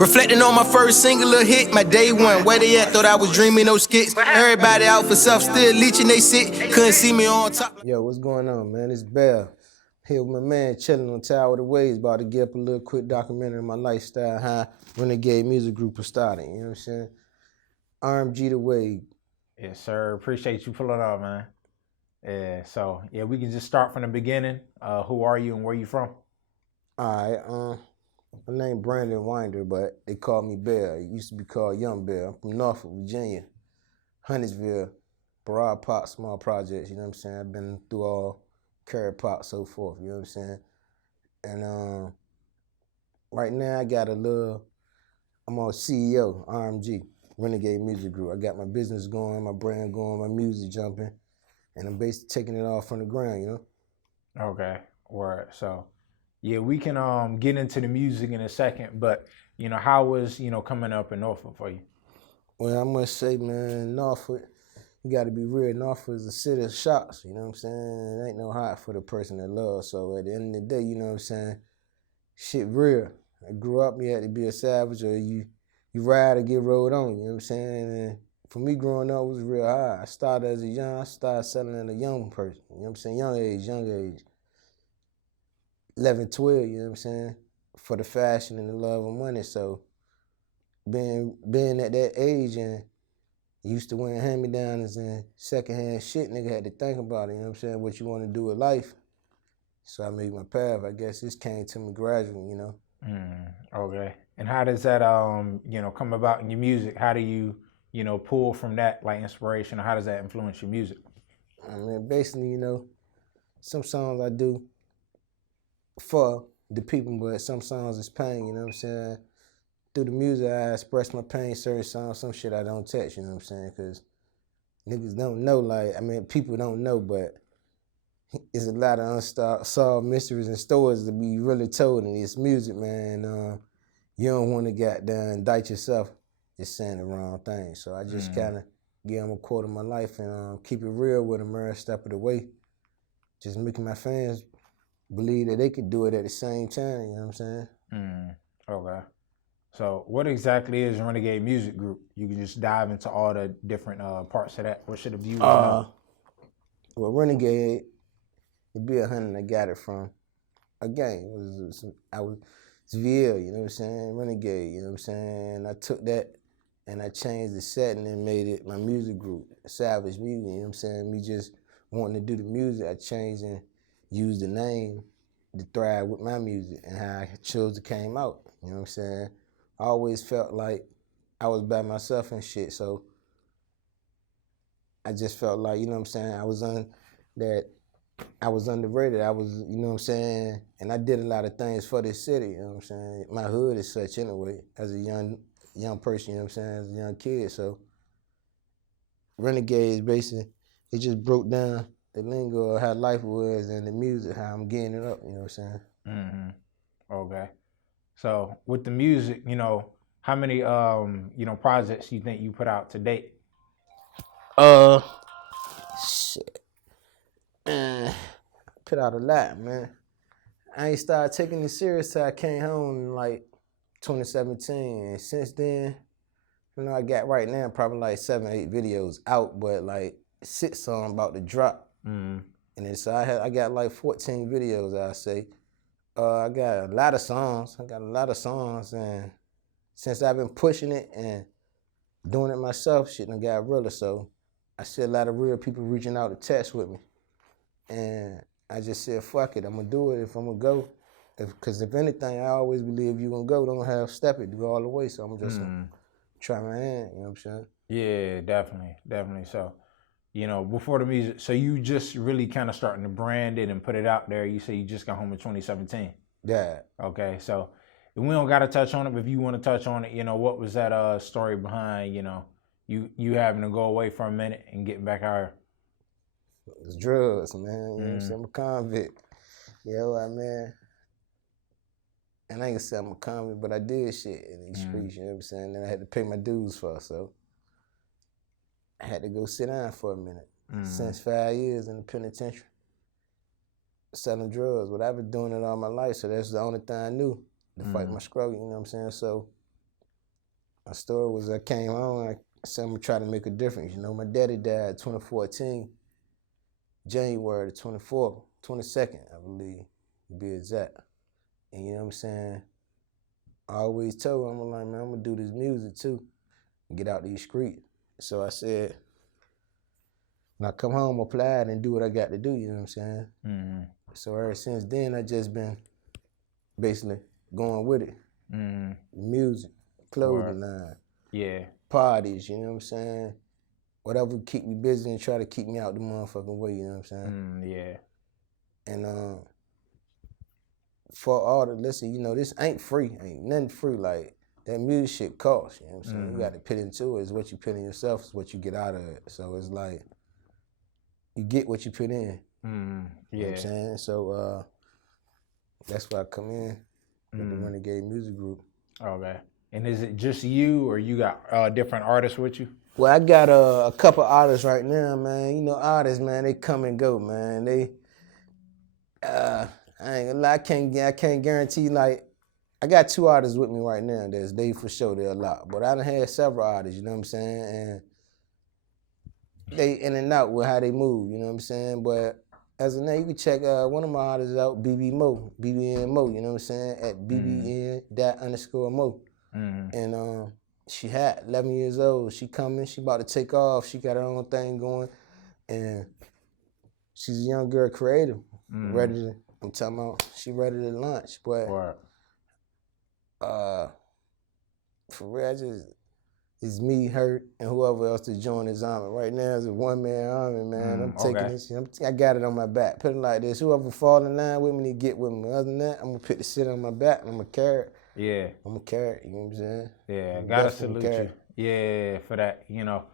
Reflecting on my first singular hit, my day one. Where they at? Thought I was dreaming no skits. Everybody out for self, still leeching they sit. Couldn't see me on top. Yo, what's going on, man? It's Bell. Here with my man chilling on Tidewater Waves, about to get up a little quick documentary of my lifestyle, how Renegade music group was started, you know what I'm saying? RMG the Wave. Yes, sir. Appreciate you pulling up, man. Yeah, we can just start from the beginning. Who are you and where you from? All right, my name Brandon Winder, but they call me Bell. It used to be called Young Bell. I'm from Norfolk, Virginia, Huntersville, Broad Park, small projects, you know what I'm saying? I've been through all Carrot Park, so forth, you know what I'm saying? And right now I'm on CEO, RMG, Renegade Music Group. I got my business going, my brand going, my music jumping, and I'm basically taking it off from the ground, you know? Okay, word. So, yeah, we can get into the music in a second, but how was coming up in Norfolk for you? Well, I must say, man, Norfolk, you got to be real. Norfolk is a city of shots, you know what I'm saying? It ain't no hot for the person that loves. So at the end of the day, you know what I'm saying? Shit real. I grew up, you had to be a savage, or you ride or get rode on, you know what I'm saying? And for me, growing up was real hard. I started selling as a young person, you know what I'm saying? Young age. 11, 12, you know what I'm saying? For the fashion and the love of money. So being at that age and used to wearing hand-me-downs and secondhand shit, nigga had to think about it, you know what I'm saying? What you want to do with life. So I made my path. I guess this came to me gradually, you know? Okay. And how does that, come about in your music? How do you, pull from that, like, inspiration? Or how does that influence your music? I mean, basically, some songs I do for the people, but some songs is pain, you know what I'm saying? Through the music, I express my pain, certain songs, some shit I don't touch, you know what I'm saying? Because niggas don't know, people don't know, but there's a lot of unsolved mysteries and stories to be really told in this music, man. You don't want to goddamn indict yourself just saying the wrong thing. So I just kind of give them a quarter of my life and keep it real with them every step of the way. Just making my fans believe that they could do it at the same time, you know what I'm saying? Okay. So what exactly is Renegade Music Group? You can just dive into all the different parts of that. What should the viewers know? Well, Renegade, to be 100, I got it from, again, it's VL, you know what I'm saying? Renegade, you know what I'm saying? I took that and I changed the setting and made it my music group, Savage Music, you know what I'm saying? Me just wanting to do the music, I changed and used the name to thrive with my music and how I chose it came out, you know what I'm saying? I always felt like I was by myself and shit, so I just felt like, you know what I'm saying, I was underrated. I was, you know what I'm saying, and I did a lot of things for this city, you know what I'm saying? My hood is such anyway, as a young person, you know what I'm saying, as a young kid, so Renegade is basically, it just broke down the lingo of how life was and the music, how I'm getting it up, you know what I'm saying? Okay. So with the music, how many projects you think you put out to date? Shit. Put out a lot, man. I ain't started taking it serious till I came home in like 2017. And since then, I got right now probably like 7, 8 videos out, but like 6 songs about to drop. And then so I got like 14 videos, I say. I got a lot of songs. And since I've been pushing it and doing it myself, shit done got realer. So I see a lot of real people reaching out to text with me. And I just said, fuck it, I'm gonna do it if I'm gonna go. Because if anything, I always believe if you gonna go, don't have step it, go all the way. So I'm just gonna try my hand, you know what I'm saying? Yeah, definitely. So, before the music, so you just really kind of starting to brand it and put it out there. You say you just got home in 2017. Yeah. Okay, so we don't got to touch on it, but if you want to touch on it, what was that story behind, you having to go away for a minute and getting back out? It's drugs, man. You know what I'm saying? I'm a convict. Man. And I ain't gonna say I'm a convict, but I did shit in these streets, you know what I'm saying? And I had to pay my dues for, so I had to go sit down for a minute. Since 5 years in the penitentiary, selling drugs. But I've been doing it all my life, so that's the only thing I knew to fight my struggle, you know what I'm saying? So My story was I came home, I said I'm gonna try to make a difference. You know, my daddy died 2014, January the 24th, 22nd, I believe, to be exact. And you know what I'm saying? I always told him, I'm like, man, I'm gonna do this music too, and get out these streets. So I said, when I come home, apply it and do what I got to do, you know what I'm saying? Mm-hmm. So ever since then, I just been basically going with it. Mm-hmm. Music, clothing line, yeah, parties, you know what I'm saying? Whatever keep me busy and try to keep me out the motherfucking way, you know what I'm saying? yeah. And for all the listen, you know, this ain't free, ain't nothing free. Like that music shit costs, you know what I'm saying? Mm-hmm. You got to put into it. It's what you put in yourself, it's what you get out of it. So it's like you get what you put in. Mm-hmm. Yeah. You know what I'm saying? So that's why I come in with the Renegade Music Group. Okay. And is it just you, or you got different artists with you? Well, I got a couple artists right now, man. You know, artists, man, they come and go, man. They, I ain't gonna lie, I can't guarantee, like, I got 2 artists with me right now. They for sure, they're a lot. But I done had several artists, you know what I'm saying? And they in and out with how they move, you know what I'm saying? But as of now, you can check one of my artists out, BBN Mo, you know what I'm saying? At BBN._Mo. Mm-hmm. And she hot, 11 years old. She coming, she about to take off. She got her own thing going. And she's a young girl creative, ready to, I'm talking about, she ready to launch. But for real, it's me, her, and whoever else to join this army. Right now, it's a one-man army, man. I'm taking this shit. I got it on my back. Put it like this. Whoever fall in line with me, they get with me. Other than that, I'm going to put the shit on my back, and I'm going to carry it. Yeah. I'm going to carry it, you know what I'm saying? Yeah, gotta salute you. Yeah, for that. You know,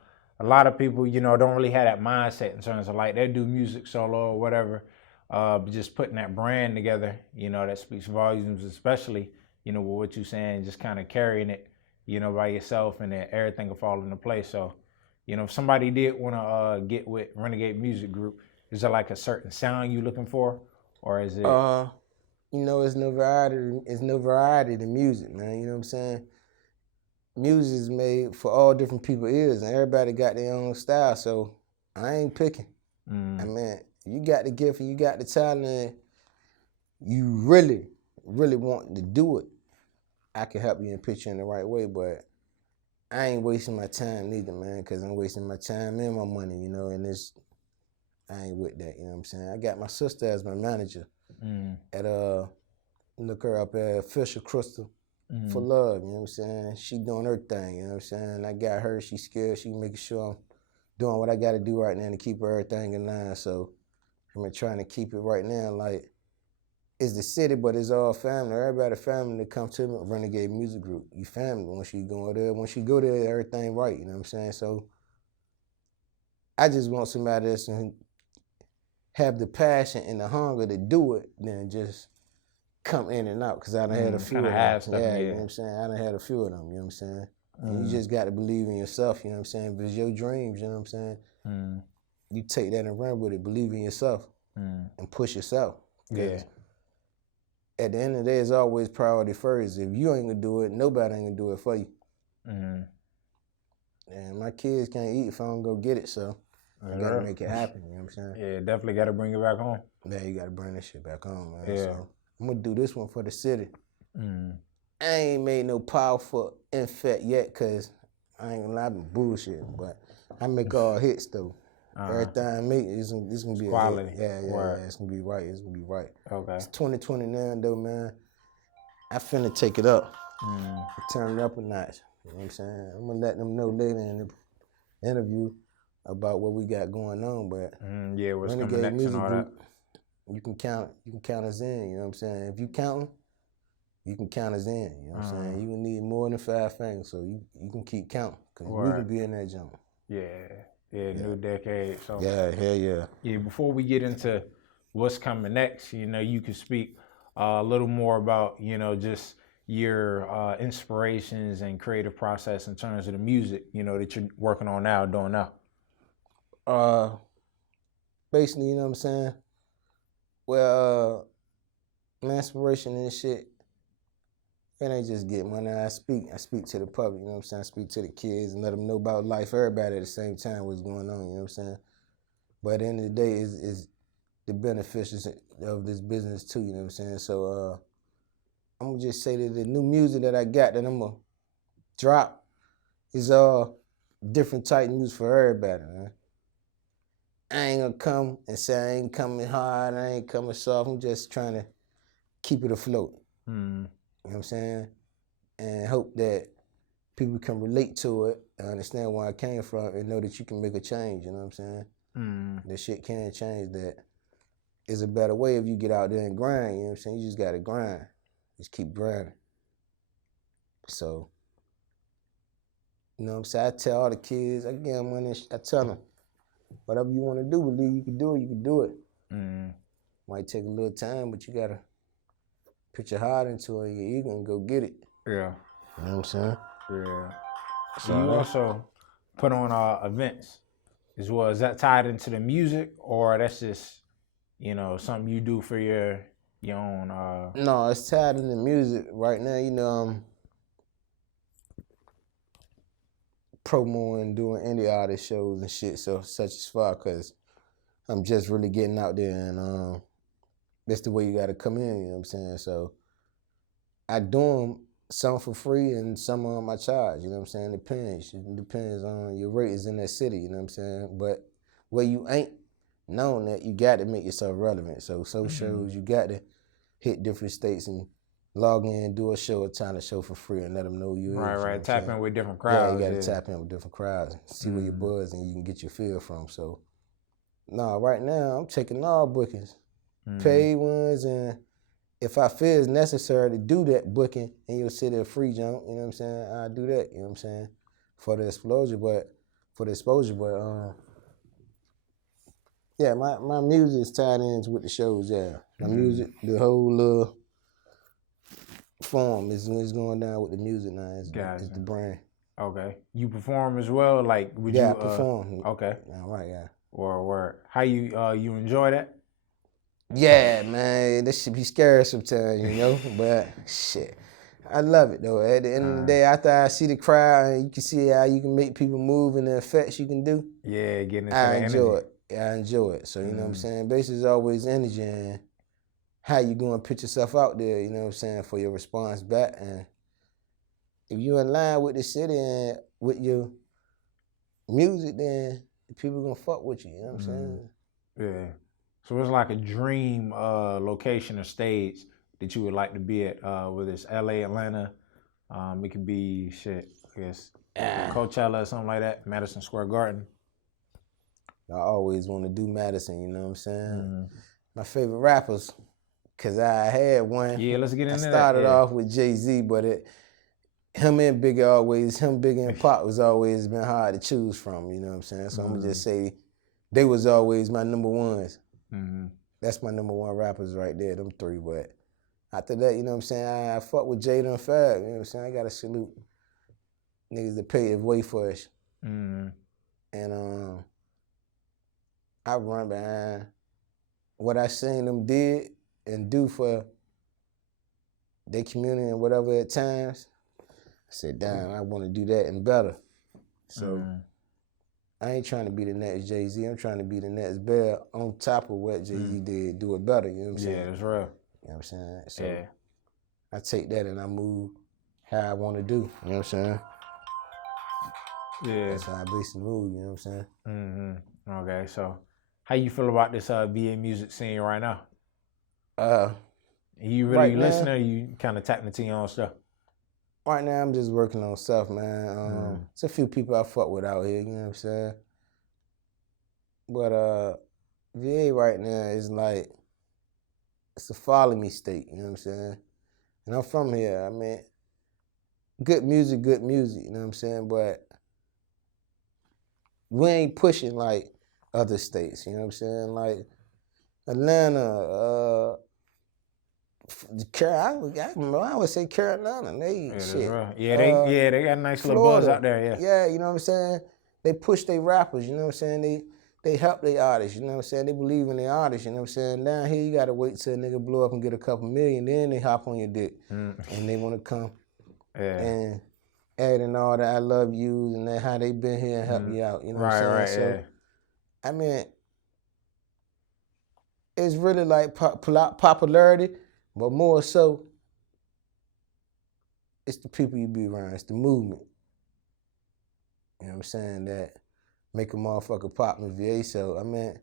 a lot of people, you know, don't really have that mindset in terms of like they do music solo or whatever, but just putting that brand together, you know, that speaks volumes, especially, you know, with what you're saying, just kind of carrying it, you know, by yourself, and then everything will fall into place. So, you know, if somebody did want to get with Renegade Music Group, is there like a certain sound you looking for, or is it? You know, it's no variety to music, man. You know what I'm saying? Music is made for all different people's ears, and everybody got their own style. So I ain't picking. I mean, you got the gift and you got the talent, and you really, really want to do it, I can help you and put you in the right way. But I ain't wasting my time neither, man, because I'm wasting my time and my money, you know, and I ain't with that, you know what I'm saying? I got my sister as my manager at look her up at Official Crystal for Love, you know what I'm saying? She doing her thing, you know what I'm saying? I got her, she scared, she making sure I'm doing what I gotta do right now to keep everything in line. So I'm trying to keep it right now, like, it's the city, but it's all family. Everybody family that come to me, Renegade Music Group. You family once you go there. Once you go there, everything right, you know what I'm saying? So I just want somebody that's gonna have the passion and the hunger to do it, than just come in and out. Cause I done had a few of them. Stuff, yeah, you know what I'm saying? I done had a few of them, you know what I'm saying? And you just gotta believe in yourself, you know what I'm saying? If it's your dreams, you know what I'm saying? You take that and run with it, believe in yourself and push yourself. Yeah. At the end of the day, it's always priority first. If you ain't gonna do it, nobody ain't gonna do it for you. And my kids can't eat if I don't go get it, so I gotta make it happen, you know what I'm saying? Yeah, definitely gotta bring it back home. Yeah, you gotta bring that shit back home, man. Yeah. So I'm gonna do this one for the city. I ain't made no powerful infect yet, cause I ain't gonna lie, I'm bullshitting, but I make all hits though. Everything I make, it's gonna be quality. A hit. Yeah, it's gonna be right. It's gonna be right. Okay. It's 2029 though, man. I finna take it up. Turn it up a notch. You know what I'm saying? I'm gonna let them know later in the interview about what we got going on, but yeah, what's coming Renegade next Music and all Group, you can count us in, you know what I'm saying? If you counting, you can count us in, you know what I'm saying? You can need more than 5 fingers, so you can keep counting, because we can be in that jump. Yeah, new decade. So Yeah. Before we get into what's coming next, you know, you can speak a little more about, you know, just your inspirations and creative process in terms of the music, you know, that you're working on now, doing now. Basically, you know what I'm saying? Well, my inspiration and shit, It ain't just get money. I speak to the public, you know what I'm saying? I speak to the kids and let them know about life, everybody at the same time what's going on, you know what I'm saying? But at the end of the day, is the benefits of this business too, you know what I'm saying? So I'm gonna just say that the new music that I got that I'm gonna drop is different type of music for everybody, man. I ain't gonna come and say I ain't coming hard, I ain't coming soft. I'm just trying to keep it afloat. You know what I'm saying? And hope that people can relate to it and understand where I came from and know that you can make a change, you know what I'm saying? That shit can change, that is a better way if you get out there and grind, you know what I'm saying? You just gotta grind. Just keep grinding. So, you know what I'm saying? I tell all the kids, I give them money, I tell them, whatever you wanna do, believe you can do it. Might take a little time, but you gotta put your heart into it, your ego, and go get it. Yeah. You know what I'm saying? Yeah. So you also put on events as well. Is that tied into the music, or that's just, you know, something you do for your own? No, it's tied into music right now. You know, I'm promoting, doing indie artist shows and shit. So such as far, cause I'm just really getting out there, and that's the way you gotta come in. You know what I'm saying? So I do them some for free and some on my charge. You know what I'm saying? It depends on your ratings in that city. You know what I'm saying? But where you ain't known that, you got to make yourself relevant. So shows, you got to hit different states and log in, do a show, a talent show for free, and let them know you. Right. Tap in with different crowds. Yeah, you got to tap in with different crowds, see where your buzz and you can get your feel from. So, right now I'm taking all bookings, paid ones, and if I feel it's necessary to do that booking in your city, a free jump, you know what I'm saying? I do that, you know what I'm saying? For the exposure, but yeah, my music is tied in with the shows, yeah. My music, the whole form is going down with the music now. It's the brand. Okay. You perform as well? Like, would you? Yeah, I perform. Okay. All right, yeah. Or how you enjoy that? Yeah, man, this should be scary sometimes, you know, but shit, I love it though. At the end of the day, after I see the crowd and you can see how you can make people move and the effects you can do. Yeah, getting into I the enjoy energy. it. I enjoy it. So, you know what I'm saying? Basically, it's always energy and how you going to put yourself out there, you know what I'm saying, for your response back. And if you're in line with the city and with your music, then people going to fuck with you, you know what I'm saying? Yeah. So it's like a dream location or stage that you would like to be at, whether it's LA, Atlanta, it could be I guess Coachella or something like that, Madison Square Garden. I always want to do Madison, you know what I'm saying? My favorite rappers, because I had one. Yeah, let's get into that. I started off with Jay-Z, but him and Biggie and Pop was always been hard to choose from, you know what I'm saying? So I'm going to just say they was always my number ones. That's my number one rappers right there, them three. But after that, you know what I'm saying, I fuck with Jada and Fab, you know what I'm saying? I got to salute niggas that paved the way for us. And I run behind what I seen them did and do for their community and whatever at times. I said, damn, I want to do that and better. So I ain't trying to be the next Jay-Z. I'm trying to be the next Bear on top of what Jay-Z did, do it better, you know what I'm saying? Yeah, that's real. You know what I'm saying? So I take that and I move how I want to do, you know what I'm saying? Yeah. That's how I basically move, you know what I'm saying? Okay, so how you feel about this VA music scene right now? You really listening, or you kind of tapping into your own stuff? Right now, I'm just working on stuff, man. It's a few people I fuck with out here, you know what I'm saying? But VA right now is like, it's a follow me state, you know what I'm saying? And I'm from here, I mean, good music, you know what I'm saying? But we ain't pushing like other states, you know what I'm saying? Like Atlanta, I would say Carolina. They shit. Right. They got a nice little buzz out there. Yeah, you know what I'm saying. They push their rappers. You know what I'm saying. they help their artists, you know what I'm saying? They believe in their artists, you know what I'm saying? Down here, you gotta wait till a nigga blow up and get a couple million, then they hop on your dick. And they wanna come and add in all that I love you and then how they been here and help you out, you know what I'm saying? I mean, it's really like popularity, but more so, it's the people you be around, it's the movement. You know what I'm saying? That make a motherfucker pop in VA. So, I mean,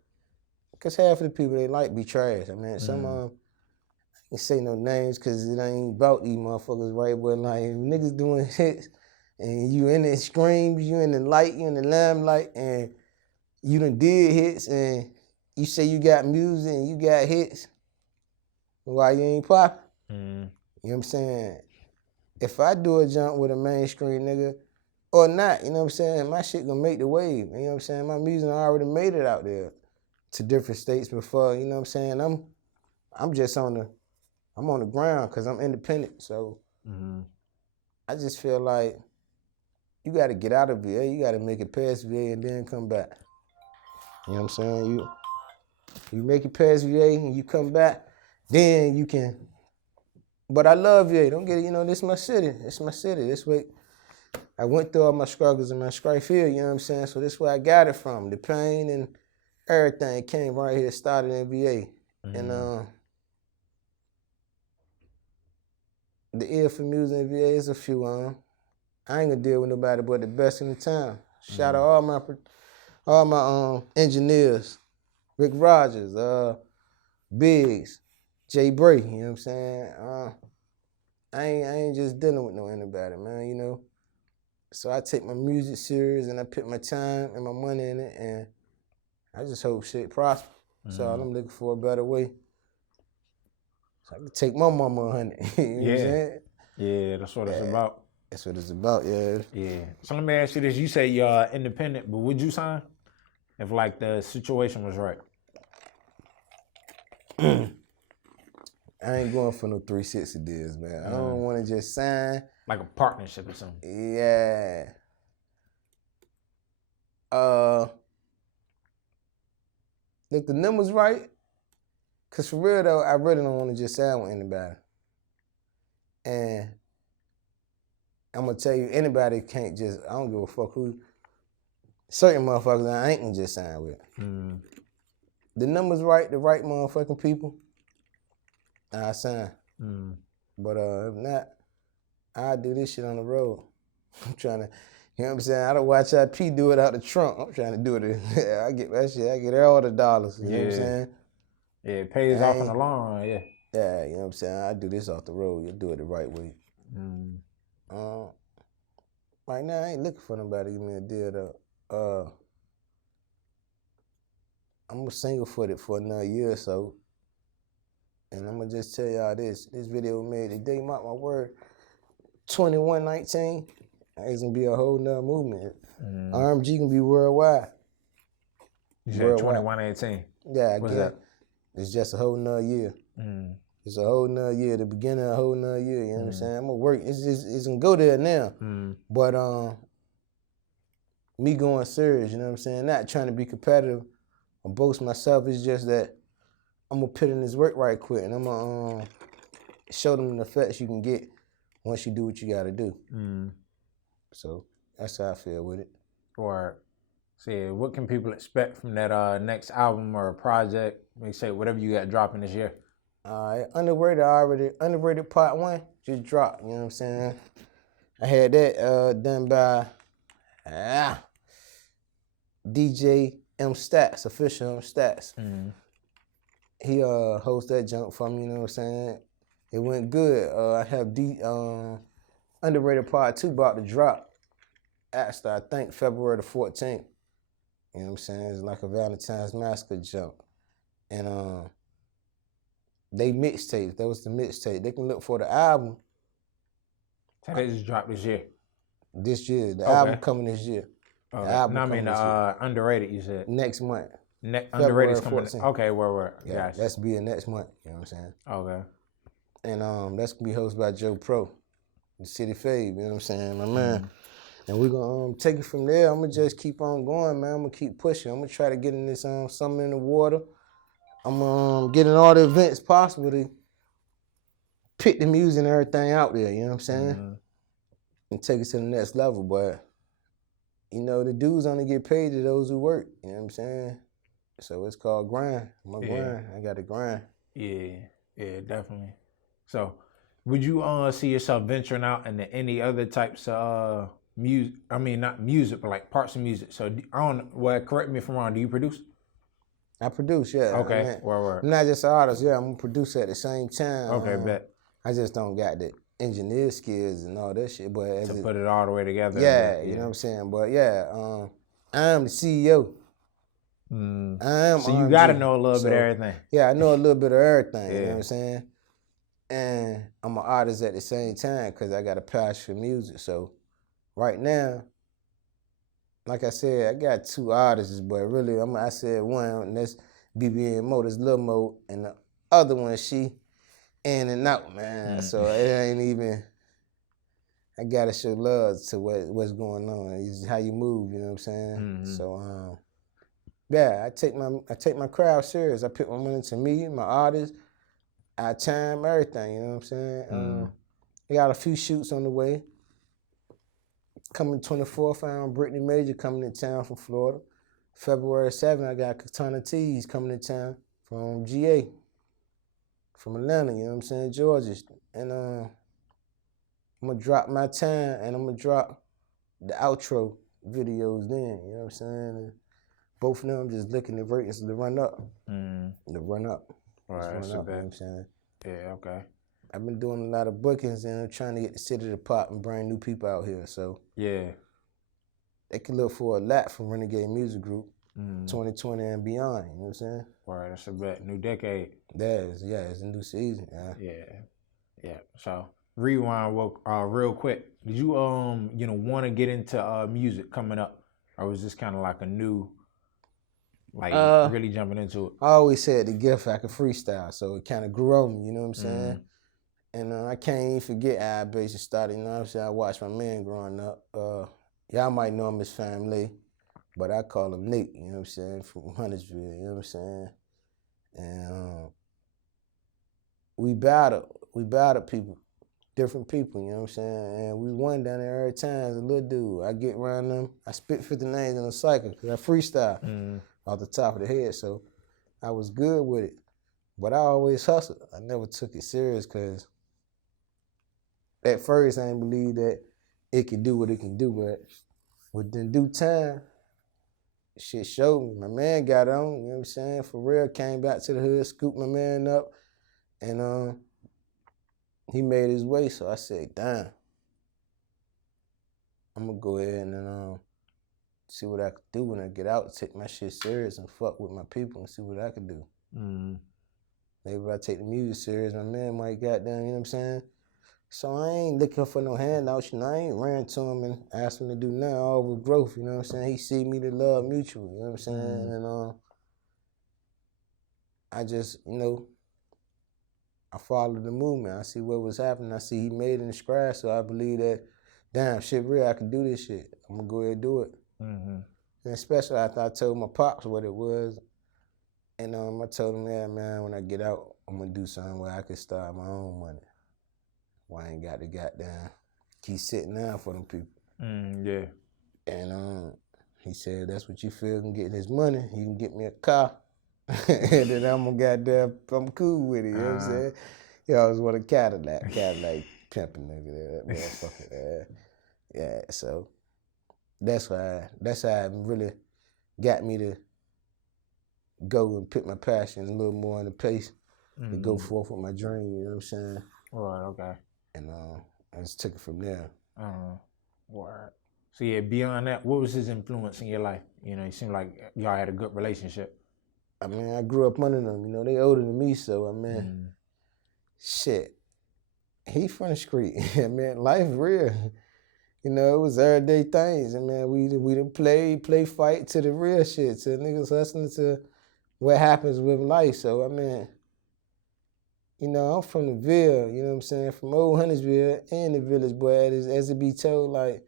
because half of the people they like be trash. I mean, some of them, I can't say no names because it ain't about these motherfuckers, right? But like, niggas doing hits and you in the screams, you in the light, you in the limelight, and you done did hits and you say you got music and you got hits, why you ain't popping? You know what I'm saying? If I do a jump with a mainstream nigga, or not, you know what I'm saying? My shit gonna make the wave, you know what I'm saying? My music already made it out there to different states before, you know what I'm saying? I'm just on the ground because I'm independent, so I just feel like you gotta get out of VA, you gotta make it past VA and then come back. You know what I'm saying? You make it past VA and you come back, then you can. But I love VA, don't get it, you know, this is my city, this way. I went through all my struggles in my strife here, you know what I'm saying? So this is where I got it from. The pain and everything came right here, started in VA. And the ear for music in VA is a few I ain't gonna deal with nobody but the best in the town. Shout out all my engineers, Rick Rogers, Biggs, Jay Bray, you know what I'm saying? I ain't just dealing with no anybody, man, you know? So I take my music serious and I put my time and my money in it and I just hope shit prosper. So I'm looking for a better way. So I can take my mama 100, you know what I'm saying? Yeah, that's what it's about. That's what it's about, yeah. Yeah. So let me ask you this. You say you're independent, but would you sign if like the situation was right? I ain't going for no 360 deals, man. I don't want to just sign. Like a partnership or something. Yeah. If the numbers right, because for real though, I really don't want to just sign with anybody. And I'm going to tell you, anybody can't just, I don't give a fuck who, certain motherfuckers I ain't going to just sign with. The numbers right, the right motherfucking people, I sign. But if not, I do this shit on the road. I'm trying to, you know what I'm saying? I don't watch that P do it out the trunk. I'm trying to do it. I get that shit. I get all the dollars. You know what I'm saying? Yeah, it pays off in the long run, yeah. Yeah, you know what I'm saying? I do this off the road. You do it the right way. Right now, I ain't looking for nobody to give me a deal though. I'm single-footed for another year or so. And I'm gonna just tell y'all this. This video was made today, mark my word, 21/19. It's gonna be a whole nother movement. RMG gonna be worldwide. You said 21/18. Yeah, What's that? It's just a whole nother year. It's a whole nother year, the beginning of a whole nother year, you know what I'm saying? I'm gonna work, it's gonna go there now. But me going serious, you know what I'm saying? Not trying to be competitive or boast myself, it's just that I'm gonna put in this work right quick and I'm gonna show them the effects you can get once you do what you gotta do. So that's how I feel with it. Or say, what can people expect from that next album or project? Maybe say whatever you got dropping this year. Underrated part 1 just dropped, you know what I'm saying? I had that done by DJ M Stats, official M Stats. He hosts that junk for me, you know what I'm saying? It went good. I have Underrated Part 2 about to drop. Actually, I think February the 14th. You know what I'm saying? It's like a Valentine's Massacre jump. And they mixtape. That was the mixtape. They can look for the album. So they just dropped this year? This year. The album coming this year. The album Underrated, you said? Next month. Underrated's coming. Okay, where? Yeah, Gotcha. that's be next month. You know what I'm saying? Okay. And that's gonna be hosted by Joe Pro, the City Fave. You know what I'm saying? My man. And we're gonna take it from there. I'm gonna just keep on going, man. I'm gonna keep pushing. I'm gonna try to get in this Summer in the Water. I'm get in all the events possible to pick the music and everything out there, you know what I'm saying? And take it to the next level. But, you know, the dudes only get paid to those who work, you know what I'm saying? So it's called grind. I'm a grind. I got to grind. Yeah, definitely. So would you see yourself venturing out into any other types of music? I mean, not music, but like parts of music. So correct me if I'm wrong, do you produce? I produce, yeah. Okay, I'm not just an artist, yeah. I'm a producer at the same time. Okay, bet. I just don't got the engineer skills and all that shit. But to put it all the way together. Yeah, you know what I'm saying? But yeah, I am the CEO. I am so you RMG, got to know a little bit of everything. Yeah, I know a little bit of everything, you know what I'm saying? And I'm an artist at the same time because I got a passion for music. So right now, like I said, I got 2 artists, but really, I said one, and that's BBN Mo, that's Lil Mo, and the other one, she in and out, man. So it ain't even, I gotta show love to what's going on. It's how you move, you know what I'm saying? So yeah, I take my crowd serious. I put my money to me, my artists, our time, everything, you know what I'm saying? I got a few shoots on the way. Coming 24th, I am Brittany Major coming to town from Florida. February 7th, I got Katana T's coming to town from GA, from Atlanta, you know what I'm saying, Georgia. And I'm gonna drop my time and I'm gonna drop the outro videos then, you know what I'm saying? And both of them just looking at ratings to run up. To run up. Right, run up, you know what I'm saying? Yeah, okay. I've been doing a lot of bookings and I'm trying to get the city to pop and bring new people out here. So yeah, they can look for a lot from Renegade Music Group, 2020 and beyond. You know what I'm saying? Right, that's a bet. New decade. It's a new season. Yeah. So rewind real quick. Did you want to get into music coming up, or was this kind of like a new, really jumping into it? I always said the gift I could freestyle, so it kind of grew on me. You know what I'm saying? And I can't even forget how I basically started. You know what I'm saying? I watched my man growing up. Y'all might know him as Family, but I call him Nate, you know what I'm saying, from Huntersville, you know what I'm saying? And we battled people, different people, you know what I'm saying? And we won down there every time as a little dude. I get around them, I spit 50 names in a cycle because I freestyle off the top of the head, so I was good with it. But I always hustled. I never took it serious because at first I didn't believe that it could do what it can do, but within due time, shit showed me. My man got on, you know what I'm saying? For real, came back to the hood, scooped my man up, and he made his way. So I said, damn, I'm gonna go ahead and see what I could do when I get out, take my shit serious and fuck with my people and see what I could do. Maybe if I take the music serious, my man might goddamn, you know what I'm saying? So I ain't looking for no handouts, you know, I ain't ran to him and asked him to do nothing, all with growth, you know what I'm saying? He see me to love mutual, you know what I'm saying? And I just, you know, I followed the movement. I see what was happening. I see he made it in the scratch, so I believe that, damn, shit real, I can do this shit. I'm gonna go ahead and do it. And especially after I told my pops what it was, and I told him, yeah, man, when I get out, I'm gonna do something where I can start my own money. Why I ain't got to goddamn keep sitting down for them people. Yeah. And he said, that's what you feel can get this money. You can get me a car. And then I'm cool with it, you know what I'm saying? He always want a Cadillac pimping nigga, that motherfucker. Yeah, so that's how it really got me to go and put my passion a little more in the pace to go forth with my dream, you know what I'm saying? Right, okay. And I just took it from there. Word. So yeah, beyond that, what was his influence in your life? You know, it seemed like y'all had a good relationship. I mean, I grew up under them, you know, they older than me, so I mean, shit. He from the street. I mean, life real. You know, it was everyday things. I mean, we done play, fight to the real shit, to niggas hustling to what happens with life. So I mean, you know, I'm from the Ville, you know what I'm saying, from old Huntersville and the village, boy, as it be told, like,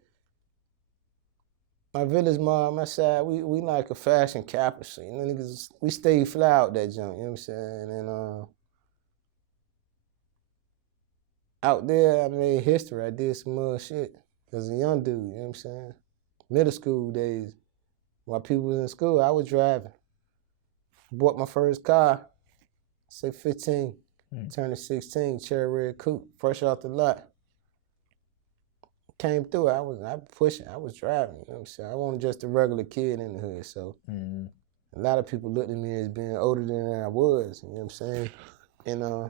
My village mom, my side, we like a fashion capital. So, you know, niggas, we stay fly out that junk, you know what I'm saying? And out there, I made history. I did some other shit as a young dude, you know what I'm saying? Middle school days, while people was in school, I was driving. Bought my first car, say 15, turning 16, cherry red coupe, fresh off the lot. Came through, I was pushing, I was driving, you know what I'm saying? I wasn't just a regular kid in the hood, so a lot of people looked at me as being older than I was, you know what I'm saying? And I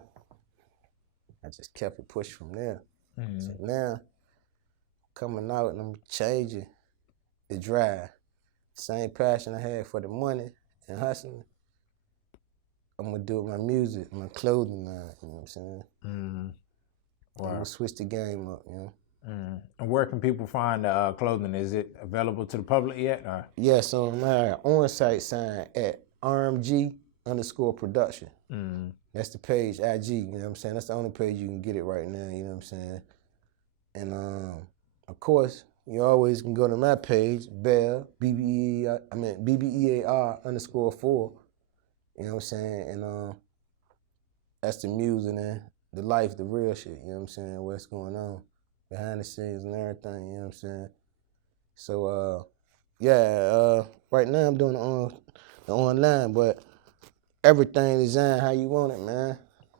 just kept it pushed from there. So now, coming out and I'm changing the drive. Same passion I had for the money and hustling, I'm gonna do it with my music, my clothing line, you know what I'm saying? Wow. I'm gonna switch the game up, you know? And where can people find clothing? Is it available to the public yet? Or? Yeah, so I'm on-site sign at RMG_production. That's the page, IG, you know what I'm saying? That's the only page you can get it right now, you know what I'm saying? And of course, you always can go to my page, Bear, BBEAR_4, you know what I'm saying? And that's the music and the life, the real shit, you know what I'm saying? What's going on behind the scenes and everything, you know what I'm saying? So, right now I'm doing the online, but everything designed how you want it, man.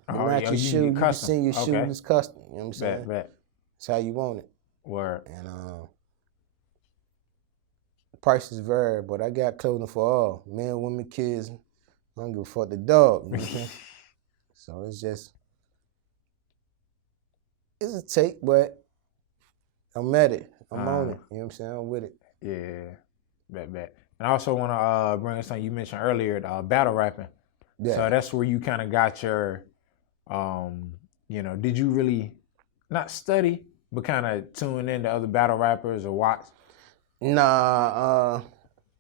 Match your shoe, you can see your shoe is custom, you know what I'm saying? It's how you want it. Word. And prices vary, but I got clothing for all. Men, women, kids, I don't give a fuck the dog, you know what I'm saying? So it's a take, but I'm at it. I'm on it. You know what I'm saying? I'm with it. Yeah, bet. And I also want to bring up something you mentioned earlier, battle rapping. Yeah. So that's where you kind of got your, did you really not study, but kind of tune into other battle rappers or watch? Nah,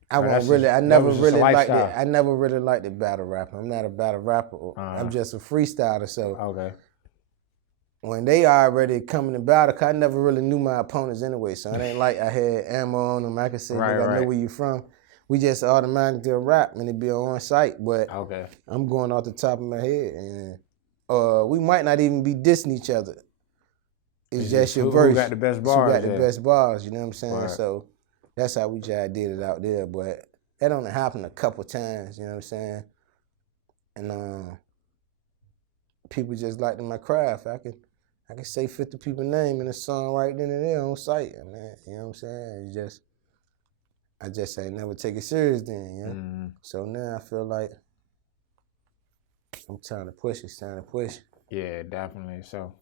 I never really liked it. I never really liked the battle rapper. I'm not a battle rapper. I'm just a freestyler. So when they already coming to battle, 'cause I never really knew my opponents anyway. So it ain't like I had ammo on them. I could say, I know where you from. We just automatically rap and it be on site. But I'm going off the top of my head, and we might not even be dissing each other. It's just your verse. Who got the best bars? Who got the best bars? You know what I'm saying? So that's how we just did it out there. But that only happened a couple times. You know what I'm saying? And people just liked my craft. I can say 50 people's name in a song right then and there on site, man. You know what I'm saying? I just ain't never take it serious then, you know? So now I feel like I'm trying to push it, Yeah, definitely. So,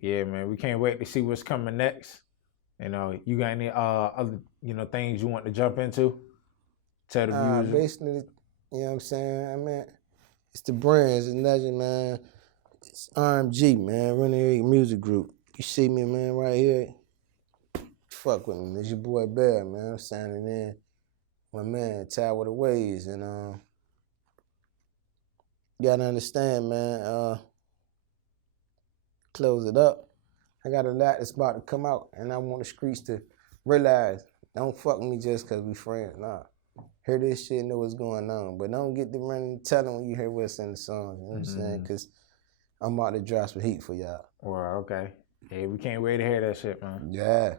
yeah, man, we can't wait to see what's coming next. You know, you got any other, things you want to jump into? Tell the viewers. Basically, you know what I'm saying? I mean, it's the brands, it's legend, man. It's RMG, man, Renegade Music Group. You see me, man, right here. Fuck with me. It's your boy Bear, man. I'm signing in. My man, Tidewater Waves. And you gotta understand, man, close it up. I got a lot that's about to come out, and I want the streets to realize, don't fuck with me just because we friends. Nah. Hear this shit, know what's going on. But don't get to running telling when you hear what's in the song. You know what I'm saying? Because I'm about to drop some heat for y'all. Well, okay. Yeah, we can't wait to hear that shit, man. Yeah,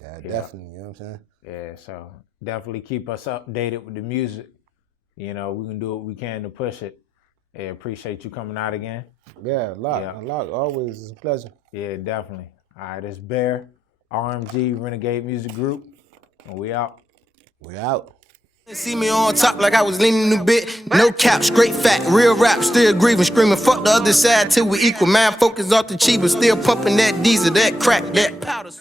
definitely. You know what I'm saying? Yeah, so definitely keep us updated with the music. You know, we can do what we can to push it. Yeah, appreciate you coming out again. Yeah, a lot. Always, it's a pleasure. Yeah, definitely. All right, it's Bear, RMG, Renegade Music Group, and we out. We out. See me on top like I was leaning a bit. No cap, straight fat, real rap, still grieving, screaming. Fuck the other side till we equal. Man, focus off the cheap, but still pumping that diesel, that crack, that powder.